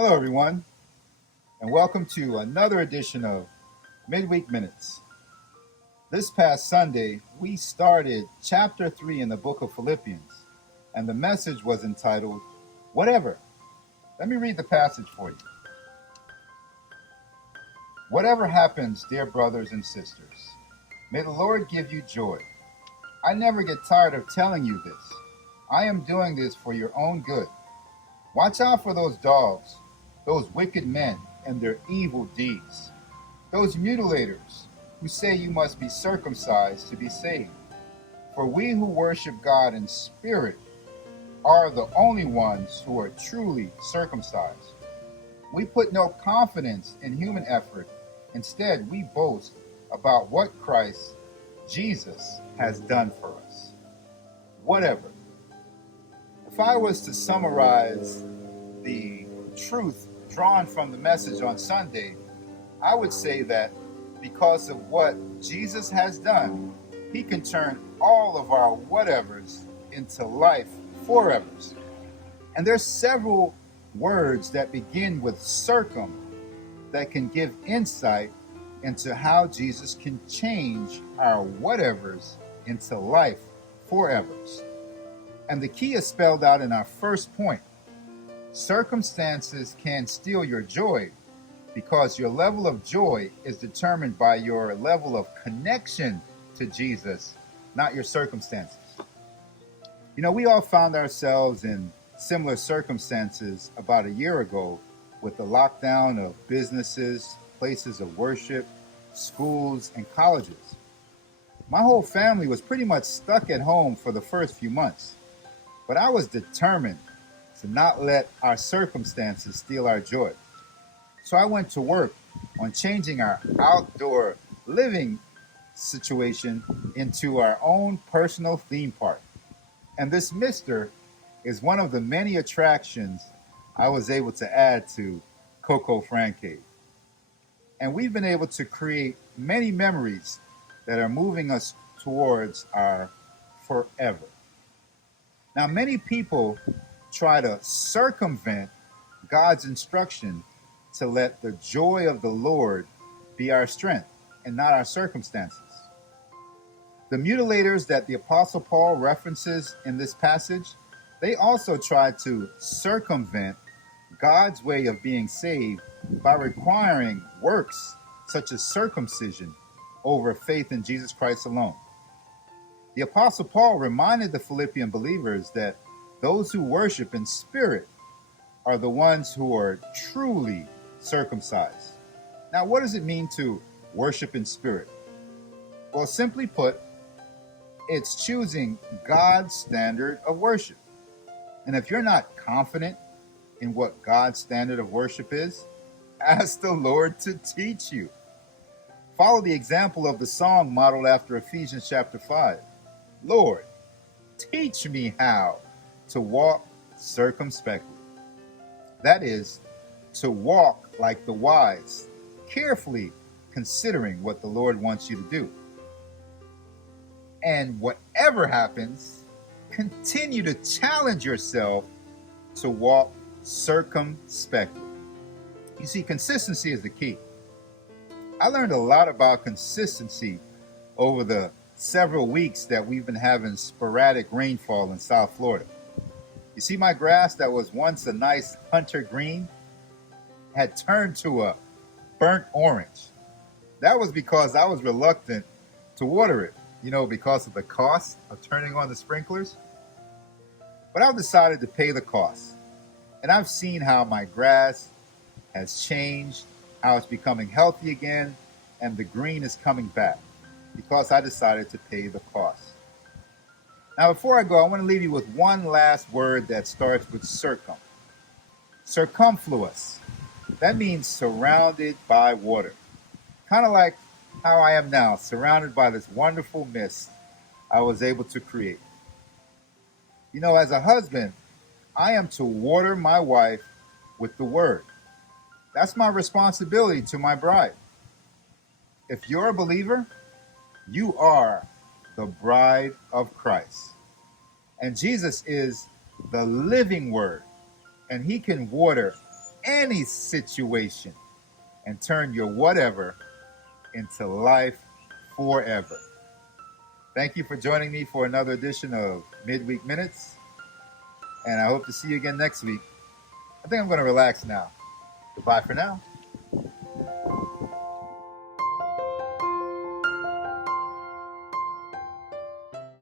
Hello, everyone, and welcome to another edition of Midweek Minutes. This past Sunday, we started chapter 3 in the book of Philippians, and the message was entitled, Whatever. Let me read the passage for you. Whatever happens, dear brothers and sisters, may the Lord give you joy. I never get tired of telling you this. I am doing this for your own good. Watch out for those dogs, those wicked men and their evil deeds, those mutilators who say you must be circumcised to be saved. For we who worship God in spirit are the only ones who are truly circumcised. We put no confidence in human effort. Instead, we boast about what Christ Jesus has done for us. Whatever. If I was to summarize the truth drawn from the message on Sunday, I would say that because of what Jesus has done, he can turn all of our whatevers into life forevers. And there's several words that begin with circum that can give insight into how Jesus can change our whatevers into life forevers. And the key is spelled out in our first point. Circumstances can steal your joy because your level of joy is determined by your level of connection to Jesus, not your circumstances. You know, we all found ourselves in similar circumstances about a year ago with the lockdown of businesses, places of worship, schools, and colleges. My whole family was pretty much stuck at home for the first few months. But I was determined to not let our circumstances steal our joy. So I went to work on changing our outdoor living situation into our own personal theme park. And this mister is one of the many attractions I was able to add to Coco Francade. And we've been able to create many memories that are moving us towards our forever. Now, many people try to circumvent God's instruction to let the joy of the Lord be our strength and not our circumstances. The mutilators that the Apostle Paul references in this passage, they also try to circumvent God's way of being saved by requiring works such as circumcision over faith in Jesus Christ alone. The Apostle Paul reminded the Philippian believers that those who worship in spirit are the ones who are truly circumcised. Now, what does it mean to worship in spirit? Well, simply put, it's choosing God's standard of worship. And if you're not confident in what God's standard of worship is, ask the Lord to teach you. Follow the example of the song modeled after Ephesians chapter 5. Lord, teach me how to walk circumspectly. That is, to walk like the wise, carefully considering what the Lord wants you to do. And whatever happens, continue to challenge yourself to walk circumspectly. You see, consistency is the key. I learned a lot about consistency over the several weeks that we've been having sporadic rainfall in South Florida. You see, my grass that was once a nice hunter green had turned to a burnt orange. That was because I was reluctant to water it, because of the cost of turning on the sprinklers. But I've decided to pay the cost. And I've seen how my grass has changed, how it's becoming healthy again, and the green is coming back because I decided to pay the cost. Now, before I go, I want to leave you with one last word that starts with circum. Circumfluous. That means surrounded by water. Kind of like how I am now, surrounded by this wonderful mist I was able to create. As a husband, I am to water my wife with the word. That's my responsibility to my bride. If you're a believer, you are the bride of Christ. And Jesus is the living word, and he can water any situation and turn your whatever into life forever. Thank you for joining me for another edition of Midweek Minutes, and I hope to see you again next week. I think I'm going to relax now. Goodbye for now.